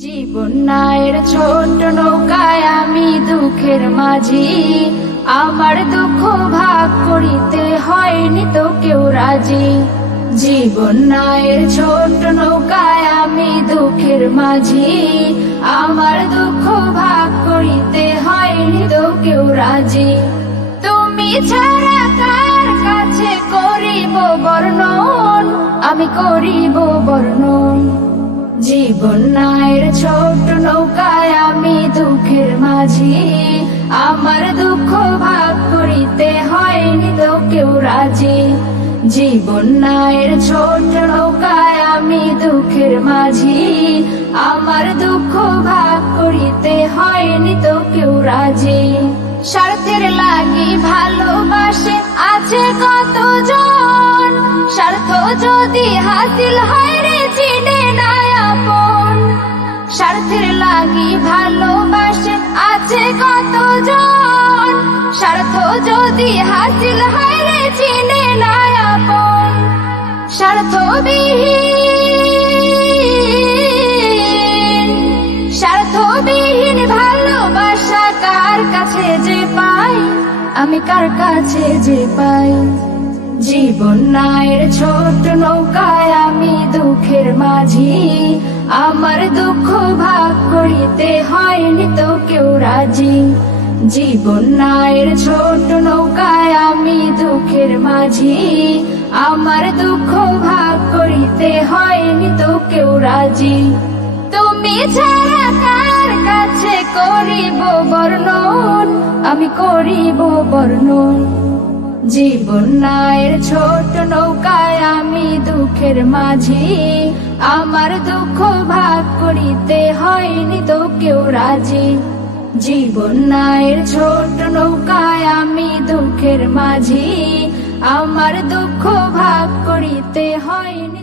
জীবনের ছোট নৌকায় আমি দুঃখের মাঝি, আমার দুঃখ ভাগ করিতে হয়নি তো কেউ রাজি। জীবনের ছোট নৌকায় আমি দুঃখের মাঝি, আমার দুঃখ ভাগ করিতে হয়নি তো কেউ রাজি। তুমি ছাড়া কার কাছে করিব বর্ণন, আমি করিব বর্ণন। জীবনের ছোট নৌকায় আমি দুঃখের মাঝি, আমার দুঃখ ভাগ করিতে হয়নি তো কেউ রাজি। জীবনের ছোট নৌকায় আমি দুঃখের মাঝি, আমার দুঃখ ভাগ করিতে হয়নি তো কেউ রাজি। স্বার্থের লাগি ভালোবাসে আছে কতজন, স্বার্থ যদি হাসিল হয় রে চিনে না আপন। স্বার্থের লাগি ভালোবাসে আছে কতজন, স্বার্থ যদি হাসিল হয় রে চিনে না আপন। স্বার্থবিহীন ভালোবাসা কার কাছে যে পাই, আমি কার কাছে যে পাই। জীবনের ছোট নৌকায় আমি দুঃখের মাঝি, আমার দুঃখ ভাগ করিতে হয়নি তো কেউ রাজি। জীবনের ছোট নৌকায় আমি দুঃখের মাঝি, আমার দুঃখ ভাগ করিতে হয়নি তো কেউ রাজি। তুমি ছাড়া কার কাছে করিব বর্ণন, আমি করিব বর্ণন। জীবনের ছোট নৌকায় আমি দুঃখের মাঝি, আমার দুঃখ ভাগ করিতে হয়নি তো কেউ রাজি। জীবনের ছোট নৌকায় আমি দুঃখের মাঝি, আমার দুঃখ ভাগ করিতে হয়নি।